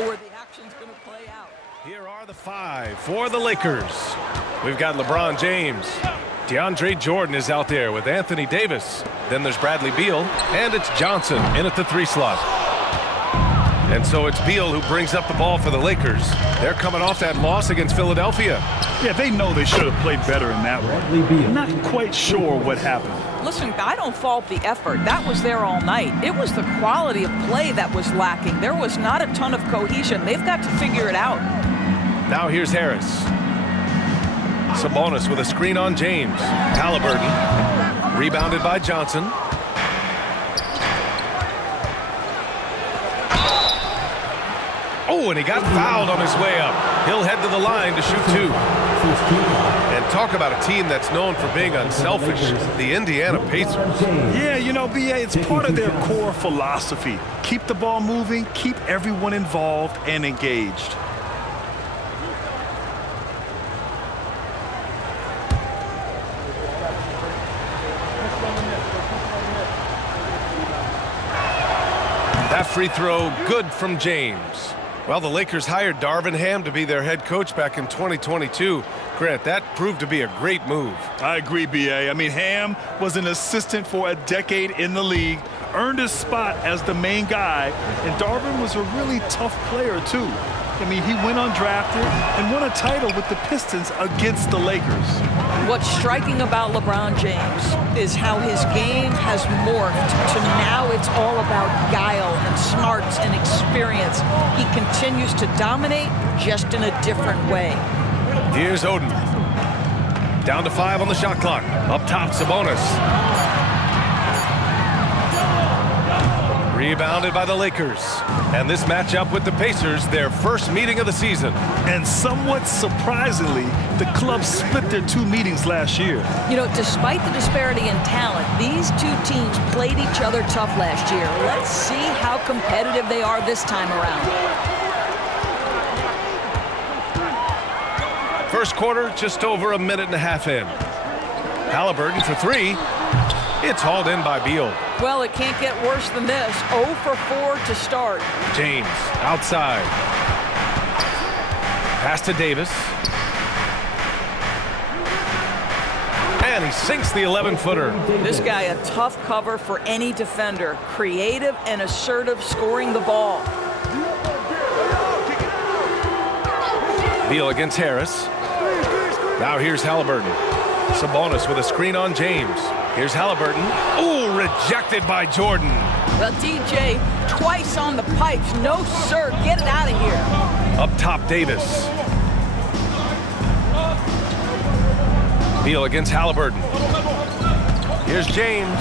know where the action's going to play out. Here are the 5 for the Lakers. We've got LeBron James. DeAndre Jordan is out there with Anthony Davis. Then there's Bradley Beal, and it's Johnson in at the 3 slot. And so it's Beal who brings up the ball for the Lakers. They're coming off that loss against Philadelphia. Yeah, they know they should have played better in that one. Not quite sure what happened. Listen, I don't fault the effort. That was there all night. It was the quality of play that was lacking. There was not a ton of cohesion. They've got to figure it out. Now here's Harris. Sabonis with a screen on James. Halliburton. Rebounded by Johnson. Oh, and he got fouled on his way up. He'll head to the line to shoot 2. And talk about a team that's known for being unselfish, the Indiana Pacers. Yeah, you know, BA, it's part of their core philosophy. Keep the ball moving, keep everyone involved and engaged. That free throw good from James. Well, the Lakers hired Darvin Ham to be their head coach back in 2022. Grant, that proved to be a great move. I agree, BA. I mean, Ham was an assistant for a decade in the league, earned his spot as the main guy, and Darvin was a really tough player, too. I mean, he went undrafted and won a title with the Pistons against the Lakers. What's striking about LeBron James is how his game has morphed to now it's all about guile and smarts and experience. He continues to dominate just in a different way. Here's Oden. Down to 5 on the shot clock. Up top, Sabonis. Rebounded by the Lakers. And this matchup with the Pacers, their first meeting of the season. And somewhat surprisingly, the club split their 2 meetings last year. You know, despite the disparity in talent, these 2 teams played each other tough last year. Let's see how competitive they are this time around. First quarter, just over a minute and a half in. Halliburton for 3. It's hauled in by Beal. Well, it can't get worse than this. 0 for 4 to start. James outside. Pass to Davis. And he sinks the 11-footer. This guy a tough cover for any defender. Creative and assertive scoring the ball. Beal against Harris. Now here's Halliburton. Sabonis with a screen on James. Here's Halliburton. Ooh, rejected by Jordan. Well, DJ, twice on the pipes. No, sir. Get it out of here. Up top, Davis. Beal against Halliburton. Here's James.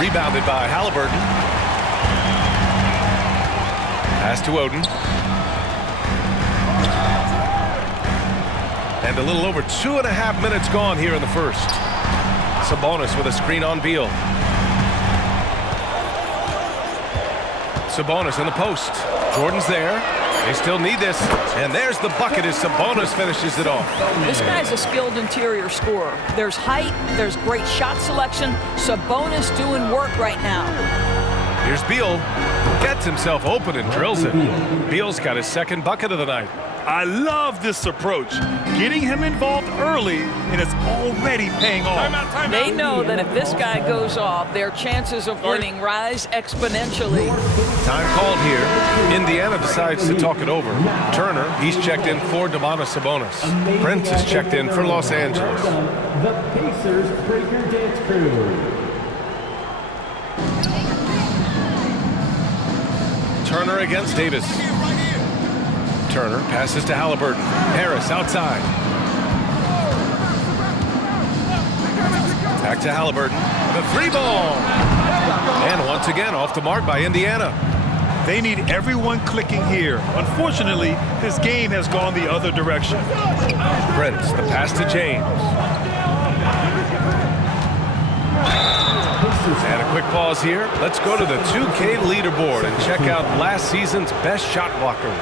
Rebounded by Halliburton. Pass to Oden. And a little over 2.5 minutes gone here in the first. Sabonis with a screen on Beal. Sabonis in the post. Jordan's there. They still need this. And there's the bucket as Sabonis finishes it off. This guy's a skilled interior scorer. There's height. There's great shot selection. Sabonis doing work right now. Here's Beal. Gets himself open and drills it. Beal's got his second bucket of the night. I love this approach. Getting him involved early, and it's already paying off. Timeout. They know that if this guy goes off, their chances of winning rise exponentially. Time called here. Indiana decides to talk it over. Turner, he's checked in for Domantas Sabonis. Prince is checked in for Los Angeles. The Pacers Breaker Dance Crew. Turner against Davis. Turner passes to Halliburton. Harris outside. Back to Halliburton. The 3-ball. And once again off the mark by Indiana. They need everyone clicking here. Unfortunately, this game has gone the other direction. Prince, the pass to James. And a quick pause here. Let's go to the 2K leaderboard and check out last season's best shot blockers.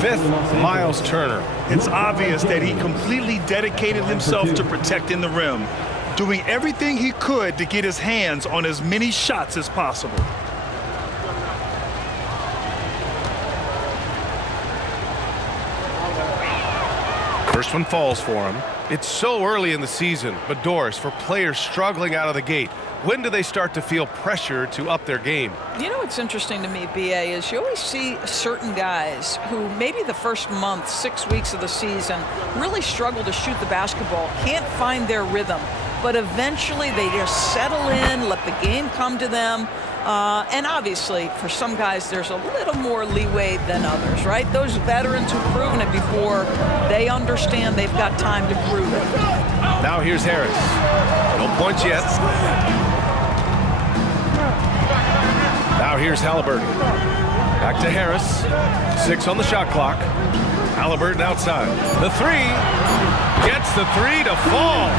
5th, Miles Turner. It's obvious that he completely dedicated himself to protecting the rim, doing everything he could to get his hands on as many shots as possible. First one falls for him. It's so early in the season, but Doris, for players struggling out of the gate, when do they start to feel pressure to up their game? You know what's interesting to me, BA, is you always see certain guys who maybe the first month, 6 weeks of the season, really struggle to shoot the basketball, can't find their rhythm, but eventually they just settle in, let the game come to them. And obviously, for some guys, there's a little more leeway than others, right? Those veterans who've proven it before, they understand they've got time to prove it. Now here's Harris. No points yet. Now here's Halliburton. Back to Harris. 6 on the shot clock. Halliburton outside. The three. Gets the three to fall.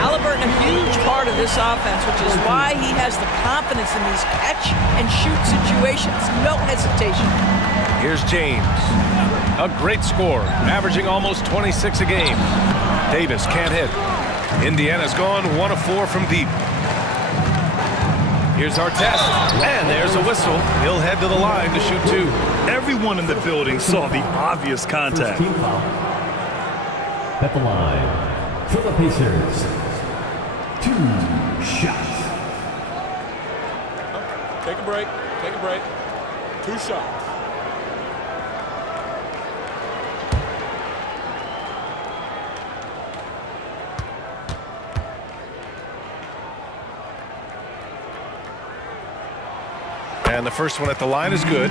Halliburton, a huge part of this offense, which is why he has the confidence in these catch and shoot situations. No hesitation. Here's James. A great score, averaging almost 26 a game. Davis can't hit. Indiana's gone 1 of 4 from deep. Here's Artest, and there's a whistle. He'll head to the line to shoot 2. Everyone in the building saw the obvious contact. Team foul. At the line for the Pacers. 2 shots. Take a break. Take a break. 2 shots. And the first one at the line is good.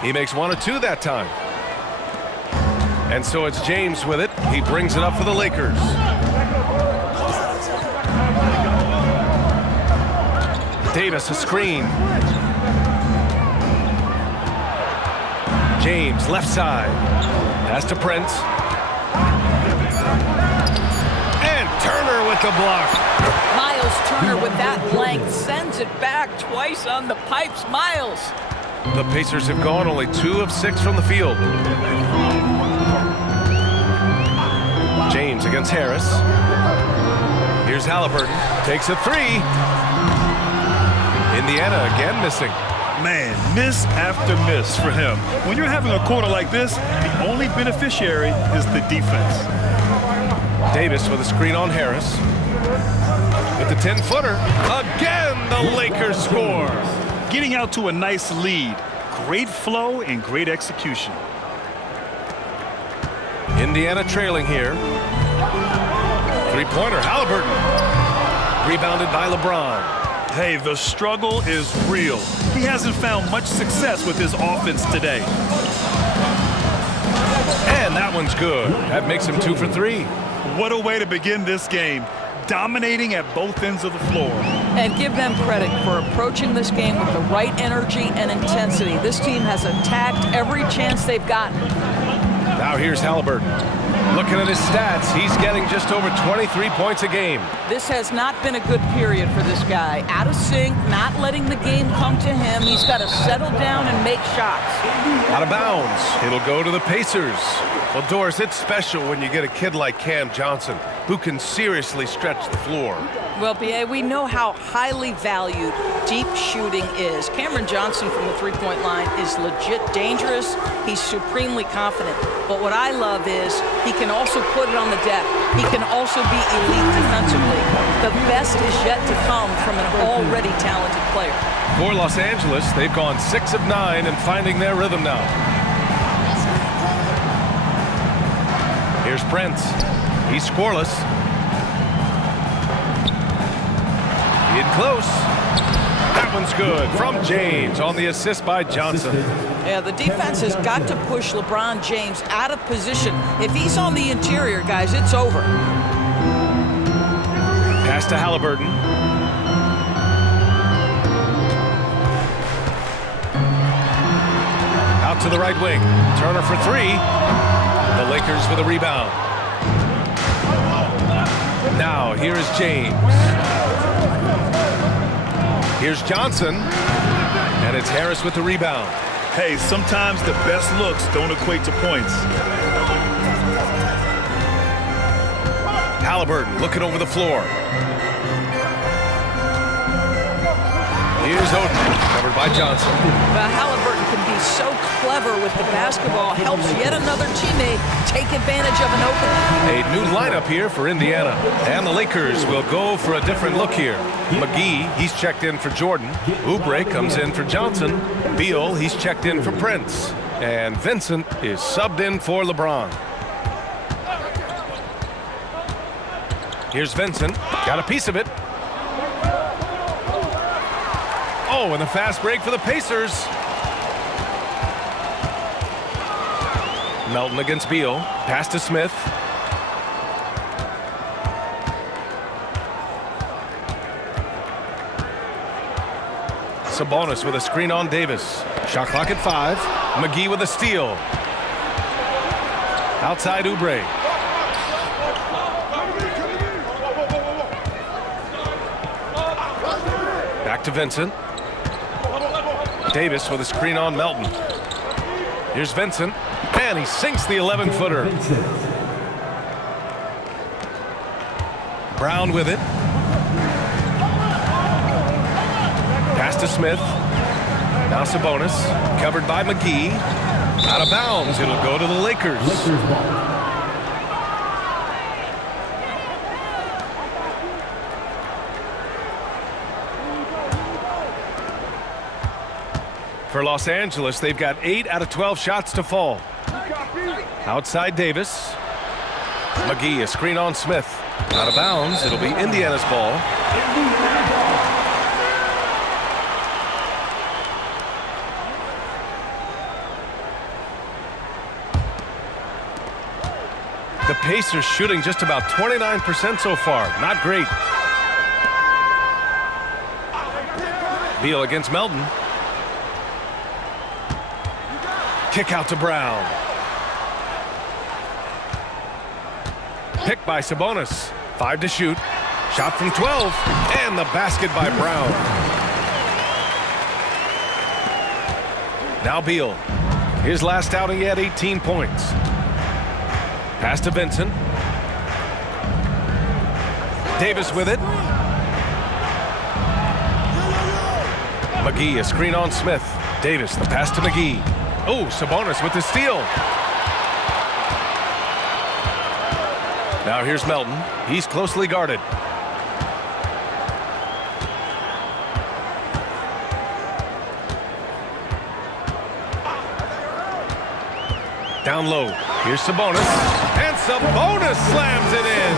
He makes 1 of 2 that time. And so it's James with it. He brings it up for the Lakers. Davis, a screen. James, left side. Pass to Prince. And Turner with the block. Miles Turner with that length sends it back twice on the pipes. Miles. The Pacers have gone only 2 of 6 from the field. James against Harris. Here's Halliburton. Takes a 3. Indiana again missing. Man, miss after miss for him. When you're having a quarter like this, the only beneficiary is the defense. Davis with a screen on Harris. With the 10-footer. Again, the Lakers score. Getting out to a nice lead. Great flow and great execution. Indiana trailing here. Three-pointer, Halliburton. Rebounded by LeBron. Hey, the struggle is real. He hasn't found much success with his offense today. And that one's good. That makes him 2 for 3. What a way to begin this game. Dominating at both ends of the floor. And give them credit for approaching this game with the right energy and intensity. This team has attacked every chance they've gotten. Now here's Halliburton. Looking at his stats, he's getting just over 23 points a game. This has not been a good period for this guy. Out of sync, not letting the game come to him. He's got to settle down and make shots. Out of bounds. It'll go to the Pacers. Well, Doris, it's special when you get a kid like Cam Johnson who can seriously stretch the floor. Well, B.A., we know how highly valued deep shooting is. Cameron Johnson from the three-point line is legit dangerous. He's supremely confident. But what I love is he can also put it on the deck. He can also be elite defensively. The best is yet to come from an already talented player. For Los Angeles, they've gone 6 of 9 and finding their rhythm now. Here's Prince. He's scoreless. In close. That one's good from James on the assist by Johnson. Yeah, the defense has got to push LeBron James out of position. If he's on the interior, guys, it's over. Pass to Halliburton. Out to the right wing. Turner for 3. The Lakers for the rebound. Now, here is James. Here's Johnson. And it's Harris with the rebound. Hey, sometimes the best looks don't equate to points. Halliburton looking over the floor. Here's Oden, covered by Johnson. But Halliburton can be so clever with the basketball, helps yet another teammate take advantage of an opening. A new lineup here for Indiana. And the Lakers will go for a different look here. McGee, he's checked in for Jordan. Oubre comes in for Johnson. Beal, he's checked in for Prince. And Vincent is subbed in for LeBron. Here's Vincent, got a piece of it. Oh, and a fast break for the Pacers. Melton against Beal. Pass to Smith. Sabonis with a screen on Davis. Shot clock at 5. McGee with a steal. Outside Oubre. Back to Vincent. Davis with a screen on Melton. Here's Vincent, and he sinks the 11-footer. Brown with it. Pass to Smith. Now Sabonis, covered by McGee. Out of bounds, it'll go to the Lakers. For Los Angeles, they've got 8 out of 12 shots to fall. Outside Davis. McGee, a screen on Smith. Out of bounds, it'll be Indiana's ball. The Pacers shooting just about 29% so far. Not great. Beal against Melton. Kick out to Brown. Picked by Sabonis. 5 to shoot. Shot from 12. And the basket by Brown. Now Beal. His last outing, he had 18 points. Pass to Vincent. Davis with it. McGee, a screen on Smith. Davis, the pass to McGee. Oh, Sabonis with the steal. Now here's Melton. He's closely guarded. Down low. Here's Sabonis. And Sabonis slams it in.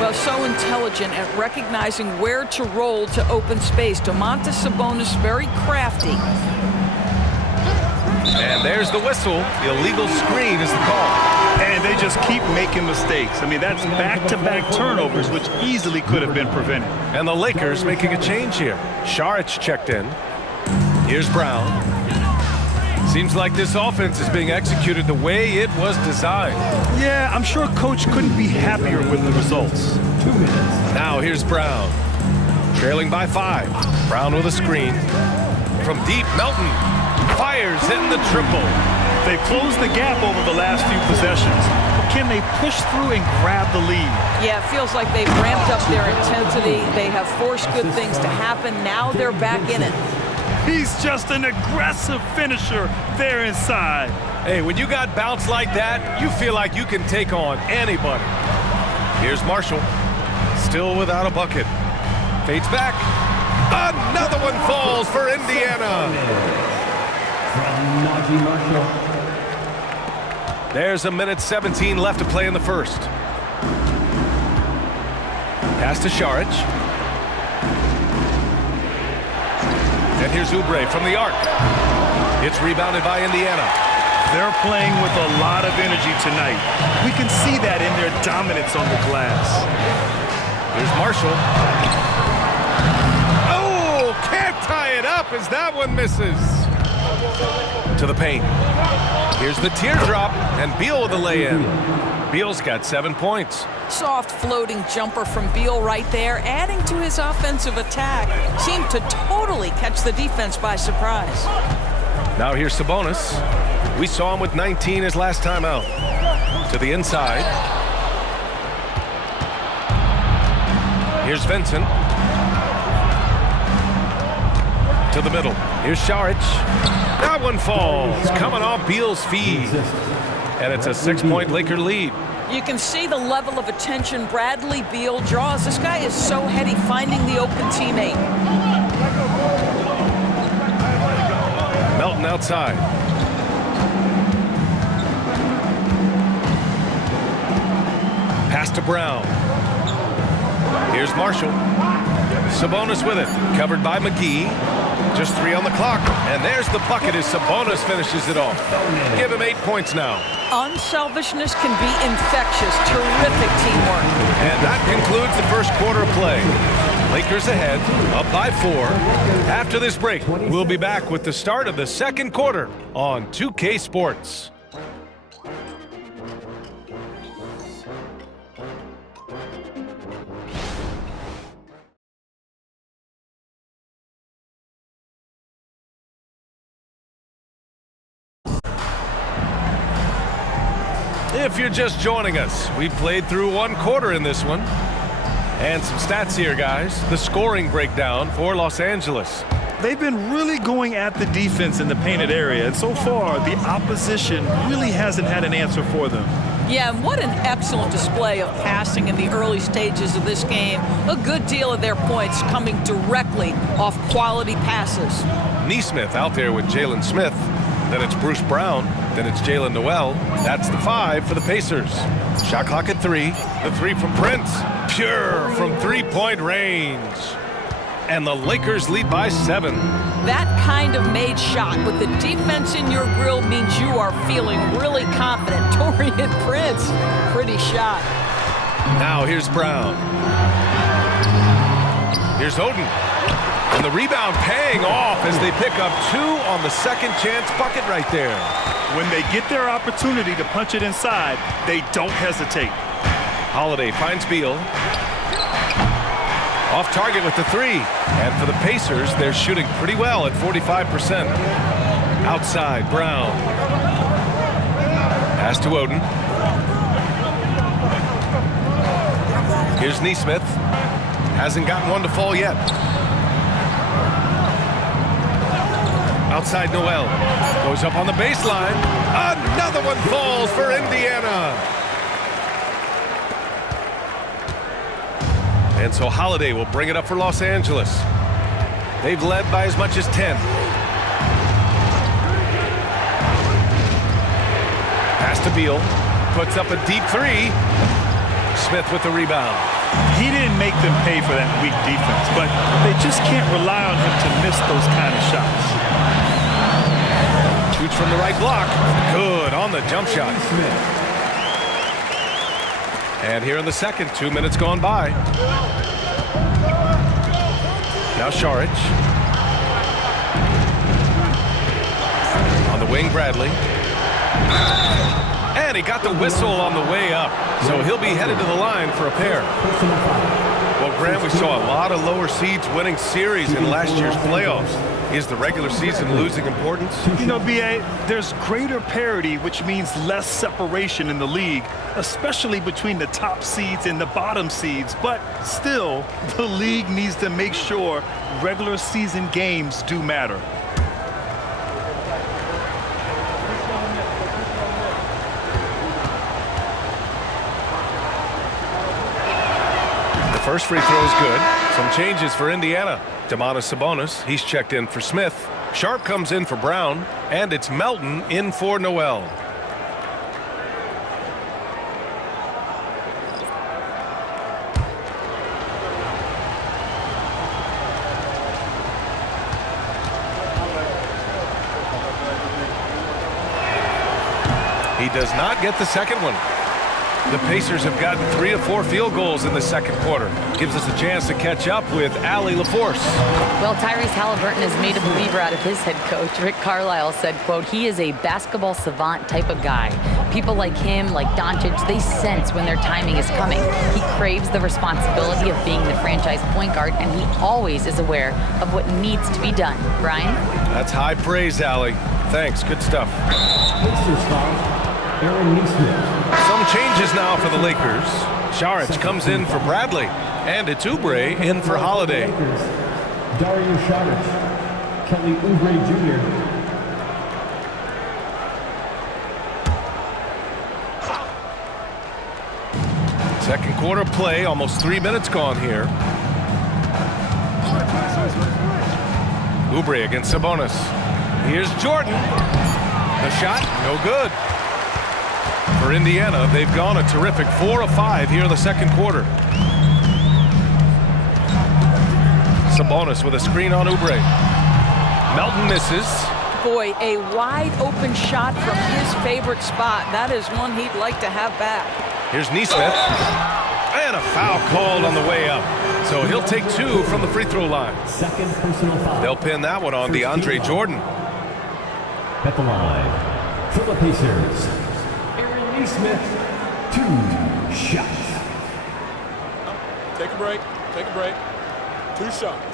Well, so intelligent at recognizing where to roll to open space. Domantas Sabonis, very crafty. And there's the whistle. The illegal screen is the call. And they just keep making mistakes. I mean, that's back-to-back turnovers, which easily could have been prevented. And the Lakers making a change here. Saric checked in. Here's Brown. Seems like this offense is being executed the way it was designed. Yeah, I'm sure Coach couldn't be happier with the results. 2 minutes. Now here's Brown. Trailing by 5. Brown with a screen. From deep, Melton fires in the triple. They've closed the gap over the last few possessions. But can they push through and grab the lead? Yeah, it feels like they've ramped up their intensity. They have forced good things to happen. Now they're back in it. He's just an aggressive finisher there inside. Hey, when you got bounce like that, you feel like you can take on anybody. Here's Marshall. Still without a bucket. Fades back. Another one falls for Indiana. There's 1:17 left to play in the first. Pass to Saric. And here's Oubre from the arc. It's rebounded by Indiana. They're playing with a lot of energy tonight. We can see that in their dominance on the glass. Here's Marshall. Oh, can't tie it up as that one misses. To the paint. Here's the teardrop, and Beal with the lay-in. Beal's got 7 points. Soft floating jumper from Beal right there, adding to his offensive attack. Seemed to totally catch the defense by surprise. Now here's Sabonis. We saw him with 19 his last time out. To the inside. Here's Vincent. To the middle. Here's Saric. That one falls. Coming off Beal's feed. And it's a 6-point Laker lead. You can see the level of attention Bradley Beal draws. This guy is so heady finding the open teammate. Melton outside. Pass to Brown. Here's Marshall. Sabonis with it. Covered by McGee. Just 3 on the clock. And there's the bucket as Sabonis finishes it off. Give him 8 points now. Unselfishness can be infectious. Terrific teamwork. And that concludes the first quarter of play. Lakers ahead, up by 4. After this break, we'll be back with the start of the second quarter on 2K Sports. If you're just joining us, we played through 1 quarter in this one. And some stats here, guys. The scoring breakdown for Los Angeles. They've been really going at the defense in the painted area, and so far the opposition really hasn't had an answer for them. Yeah, and what an excellent display of passing in the early stages of this game. A good deal of their points coming directly off quality passes. Nesmith out there with Jalen Smith. Then it's Bruce Brown. Then it's Jalen Noel. That's the 5 for the Pacers. Shot clock at 3. The 3 from Prince. Pure from 3-point range. And the Lakers lead by 7. That kind of made shot with the defense in your grill means you are feeling really confident. Taurean Prince, pretty shot. Now here's Brown. Here's Oden. And the rebound paying off as they pick up 2 on the second chance bucket right there. When they get their opportunity to punch it inside, they don't hesitate. Holiday finds Beal. Off target with the 3. And for the Pacers, they're shooting pretty well at 45%. Outside, Brown. Pass to Oden. Here's Nesmith. Hasn't gotten one to fall yet. Outside Noel. Goes up on the baseline. Another one falls for Indiana. And so Holiday will bring it up for Los Angeles. They've led by as much as 10. Pass to Beal. Puts up a deep 3. Smith with the rebound. He didn't make them pay for that weak defense, but they just can't rely on him to miss those kind of shots. Shoots from the right block. Good on the jump shot. And here in the second, 2 minutes gone by. Now Saric. On the wing, Bradley. And he got the whistle on the way up. So he'll be headed to the line for a pair. Well, Grant, we saw a lot of lower seeds winning series in last year's playoffs. Is the regular season losing importance? You know, B.A., there's greater parity, which means less separation in the league, especially between the top seeds and the bottom seeds. But still, the league needs to make sure regular season games do matter. First free throw is good. Some changes for Indiana. Domantas Sabonis, he's checked in for Smith. Sharp comes in for Brown, and it's Melton in for Noel. He does not get the second one. The Pacers have gotten 3 of 4 field goals in the second quarter. Gives us a chance to catch up with Allie LaForce. Well, Tyrese Halliburton has made a believer out of his head coach. Rick Carlisle said, quote, he is a basketball savant type of guy. People like him, like Doncic, they sense when their timing is coming. He craves the responsibility of being the franchise point guard, and he always is aware of what needs to be done. Brian? That's high praise, Allie. Thanks, good stuff. Pacers foul. Aaron Neesmith. Some changes now for the Lakers. Saric comes in for Bradley, and it's Oubre in for Holiday. Dario Saric. Kelly Oubre Jr. Second quarter play, almost 3 minutes gone here. Oubre against Sabonis. Here's Jordan. The shot, no good. For Indiana, they've gone a terrific 4 of 5 here in the second quarter. Sabonis with a screen on Oubre. Melton misses. Boy, a wide open shot from his favorite spot. That is one he'd like to have back. Here's Neesmith. And a foul called on the way up. So he'll take 2 from the free throw line. Second personal foul. They'll pin that one on DeAndre Jordan. At the line, for the Pacers, Aaron Neesmith, 2 shots. Take a break. Take a break. 2 shots.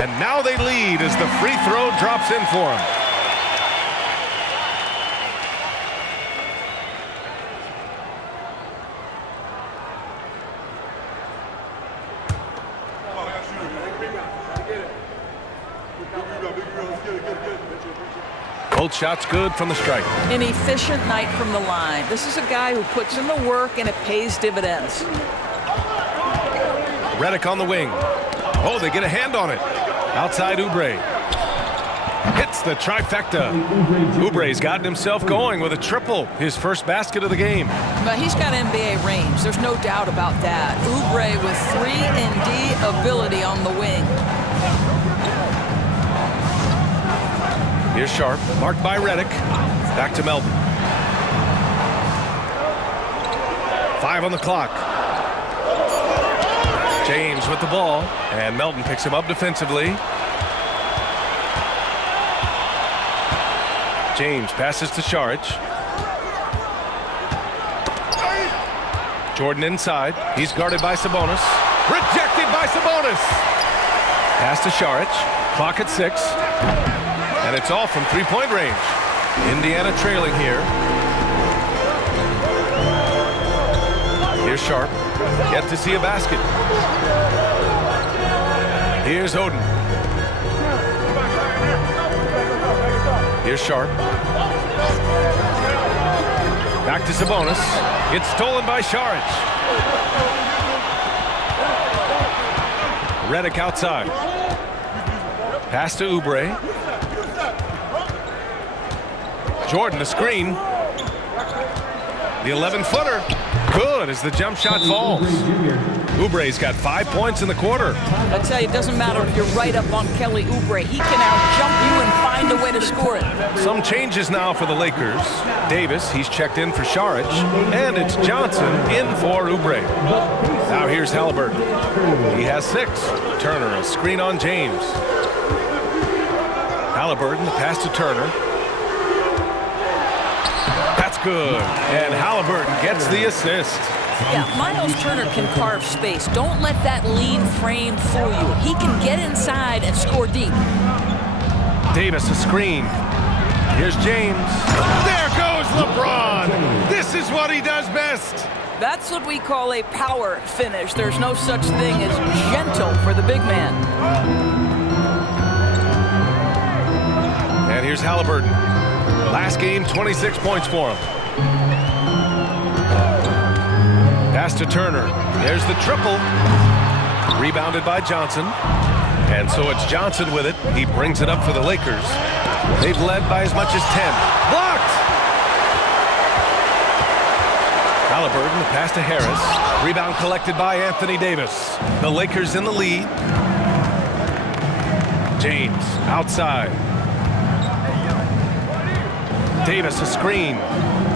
And now they lead as the free throw drops in for him. Both shots good from the stripe. An efficient night from the line. This is a guy who puts in the work and it pays dividends. Redick on the wing. Oh, they get a hand on it. Outside Oubre. Hits the trifecta. Oubre's gotten himself going with a triple. His first basket of the game. But he's got NBA range. There's no doubt about that. Oubre with 3-and-D ability on the wing. Here's Sharp, marked by Redick. Back to Melton. 5 on the clock. James with the ball, and Melton picks him up defensively. James passes to Saric. Jordan inside. He's guarded by Sabonis. Rejected by Sabonis. Pass to Saric. Clock at 6. And it's all from three-point range. Indiana trailing here. Here's Sharp. Yet to see a basket. Here's Oden. Here's Sharp. Back to Sabonis. It's stolen by Saric. Redick outside. Pass to Oubre. Jordan, the screen. The 11-footer. Good as the jump shot falls. Oubre's got 5 points in the quarter. I tell you, it doesn't matter if you're right up on Kelly Oubre. He can out-jump you and find a way to score it. Some changes now for the Lakers. Davis, he's checked in for Saric. And it's Johnson in for Oubre. Now here's Halliburton. He has 6. Turner, a screen on James. Halliburton, the pass to Turner. That's good. And Halliburton gets the assist. Yeah, Miles Turner can carve space. Don't let that lean frame fool you. He can get inside and score deep. Davis, a screen. Here's James. There goes LeBron. This is what he does best. That's what we call a power finish. There's no such thing as gentle for the big man. And here's Halliburton. Last game, 26 points for him. Pass to Turner. There's the triple. Rebounded by Johnson. And so it's Johnson with it. He brings it up for the Lakers. They've led by as much as 10. Blocked! Halliburton, the pass to Harris. Rebound collected by Anthony Davis. The Lakers in the lead. James outside. Davis a screen.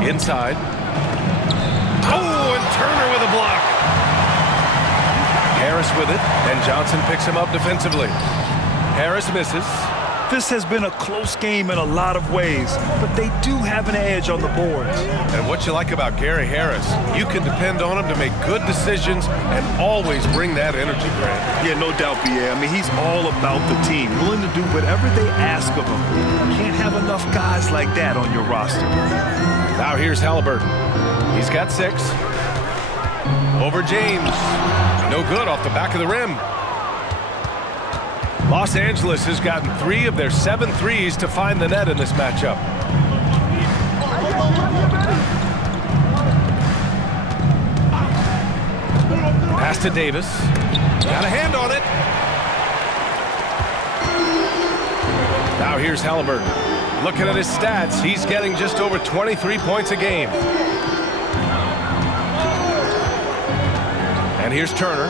Inside. Oh, and Turner with a block. Harris with it, and Johnson picks him up defensively. Harris misses. This has been a close game in a lot of ways, but they do have an edge on the boards. And what you like about Gary Harris, you can depend on him to make good decisions and always bring that energy, Grant. Yeah, no doubt, B.A. I mean, he's all about the team, willing to do whatever they ask of him. Can't have enough guys like that on your roster. Now here's Halliburton. He's got 6. Over James. No good off the back of the rim. Los Angeles has gotten 3 of their 7 threes to find the net in this matchup. Pass to Davis. Got a hand on it. Now here's Halliburton. Looking at his stats, he's getting just over 23 points a game. And here's Turner.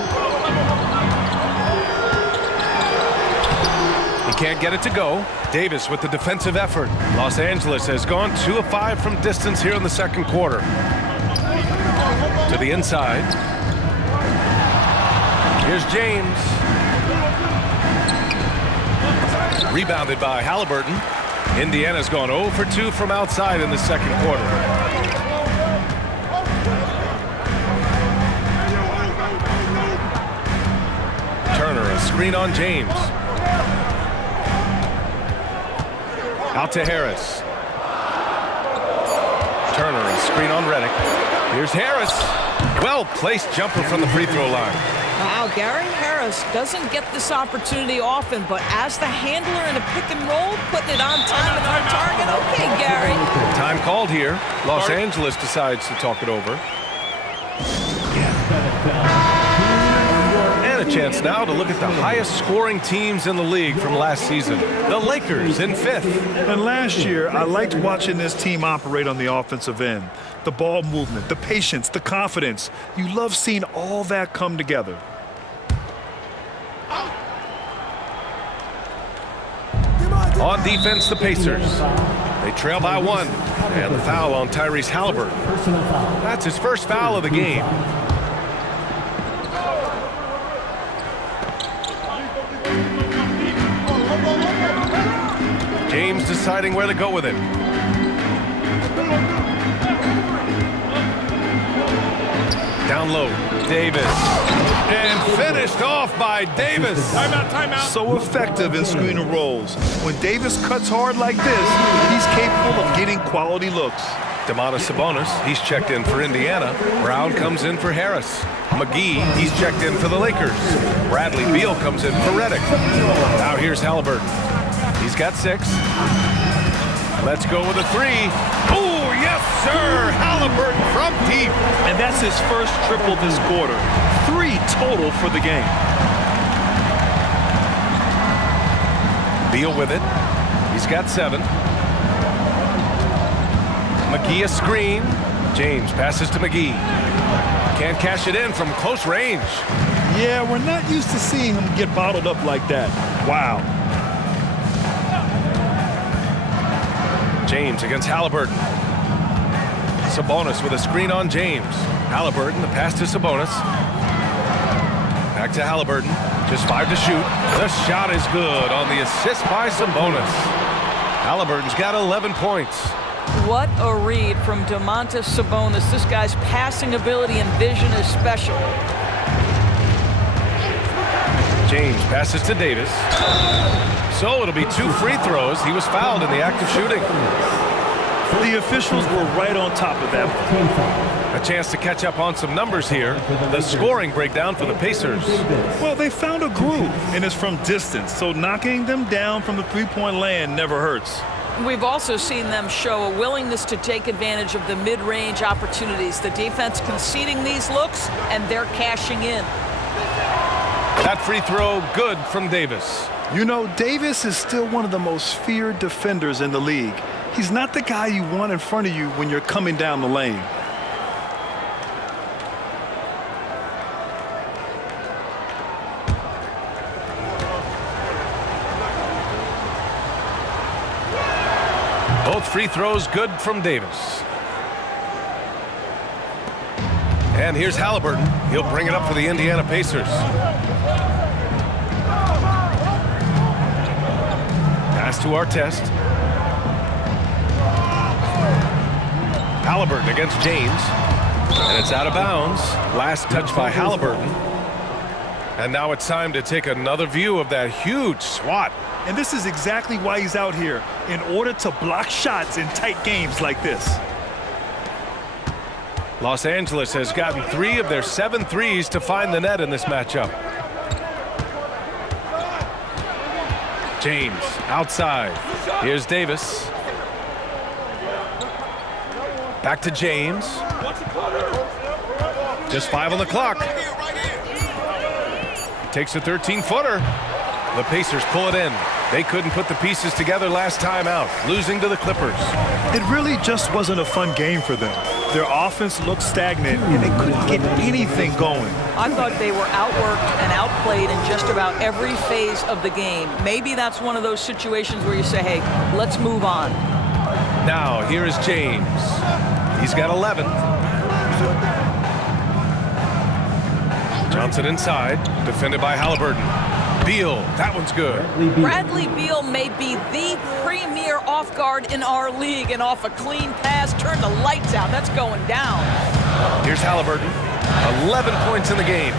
He can't get it to go. Davis with the defensive effort. Los Angeles has gone 2 of 5 from distance here in the second quarter. To the inside. Here's James. Rebounded by Halliburton. Indiana's gone 0 for 2 from outside in the second quarter. Turner, a screen on James. Out to Harris. Turner, a screen on Redick. Here's Harris. Well-placed jumper from the free throw line. Wow, Gary Harris doesn't get this opportunity often, but as the handler in a pick and roll, putting it on time and on target. Okay, Gary. Time called here. Los Angeles decides to talk it over. And a chance now to look at the highest scoring teams in the league from last season. The Lakers in 5th. And last year, I liked watching this team operate on the offensive end. The ball movement, the patience, the confidence. You love seeing all that come together. On defense, the Pacers. They trail by 1. And the foul on Tyrese Halliburton. That's his first foul of the game. James deciding where to go with it. Down low, Davis. And finished off by Davis. Timeout, timeout. So effective in screen and rolls. When Davis cuts hard like this, he's capable of getting quality looks. Domantas Sabonis, he's checked in for Indiana. Brown comes in for Harris. McGee, he's checked in for the Lakers. Bradley Beal comes in for Redick. Now here's Halliburton. He's got 6. Let's go with a 3. Oh, yes, sir. Halliburton from deep. And that's his first triple this quarter. 3 total for the game. Beal with it. He's got 7. McGee a screen. James passes to McGee. Can't cash it in from close range. Yeah, we're not used to seeing him get bottled up like that. Wow. James against Halliburton. Sabonis with a screen on James. Halliburton, the pass to Sabonis. Back to Halliburton. Just 5 to shoot. The shot is good on the assist by Sabonis. Halliburton's got 11 points. What a read from Domantas Sabonis. This guy's passing ability and vision is special. James passes to Davis. So it'll be 2 free throws. He was fouled in the act of shooting. The officials were right on top of that. A chance to catch up on some numbers here. The scoring breakdown for the Pacers. Well, they found a groove, and it's from distance, so knocking them down from the three-point land never hurts. We've also seen them show a willingness to take advantage of the mid-range opportunities. The defense conceding these looks, and they're cashing in. That free throw good from Davis. You know, Davis is still one of the most feared defenders in the league. He's not the guy you want in front of you when you're coming down the lane. Both free throws good from Davis. And here's Halliburton. He'll bring it up for the Indiana Pacers. Pass to Artest. Halliburton against James. And it's out of bounds. Last touch by Halliburton. And now it's time to take another view of that huge swat. And this is exactly why he's out here, in order to block shots in tight games like this. Los Angeles has gotten 3 of their 7 threes to find the net in this matchup. James outside. Here's Davis. Back to James. Just 5 on the clock. Takes a 13-footer. The Pacers pull it in. They couldn't put the pieces together last time out, losing to the Clippers. It really just wasn't a fun game for them. Their offense looked stagnant, and they couldn't get anything going. I thought they were outworked and outplayed in just about every phase of the game. Maybe that's one of those situations where you say, hey, let's move on. Now, here is James. He's got 11. Johnson inside, defended by Halliburton. Beal, that one's good. Bradley Beal may be the premier off guard in our league, and off a clean pass, turn the lights out. That's going down. Here's Halliburton, 11 points in the game.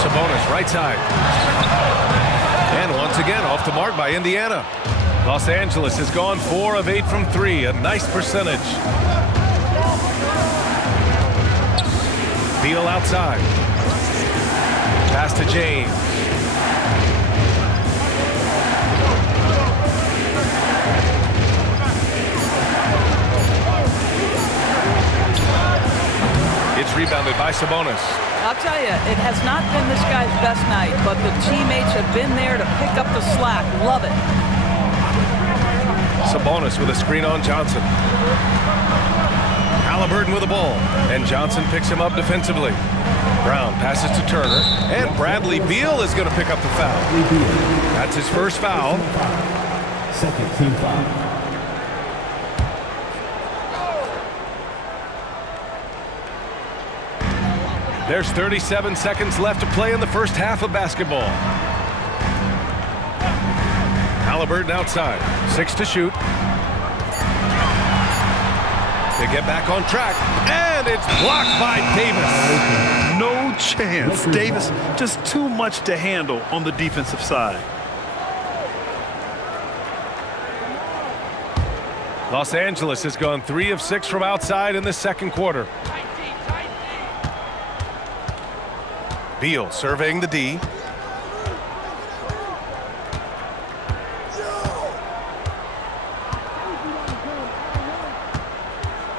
Sabonis right side. And once again off the mark by Indiana. Los Angeles has gone 4 of 8 from 3, a nice percentage. Beal outside. Pass to James. It's rebounded by Sabonis. I'll tell you, it has not been this guy's best night, but the teammates have been there to pick up the slack. Love it. Sabonis with a screen on Johnson. Halliburton with the ball, and Johnson picks him up defensively. Brown passes to Turner, and Bradley Beal is going to pick up the foul. That's his first foul. Second team foul. There's 37 seconds left to play in the first half of basketball. Halliburton outside, 6 to shoot. They get back on track, and it's blocked by Davis. No chance. Davis, just too much to handle on the defensive side. Los Angeles has gone 3 of 6 from outside in the second quarter. Beal surveying the D.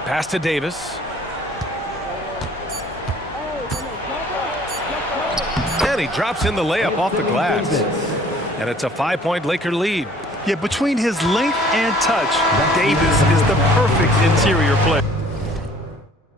Pass to Davis. And he drops in the layup off the glass. And it's a 5-point Laker lead. Yeah, between his length and touch, Davis is the perfect interior player.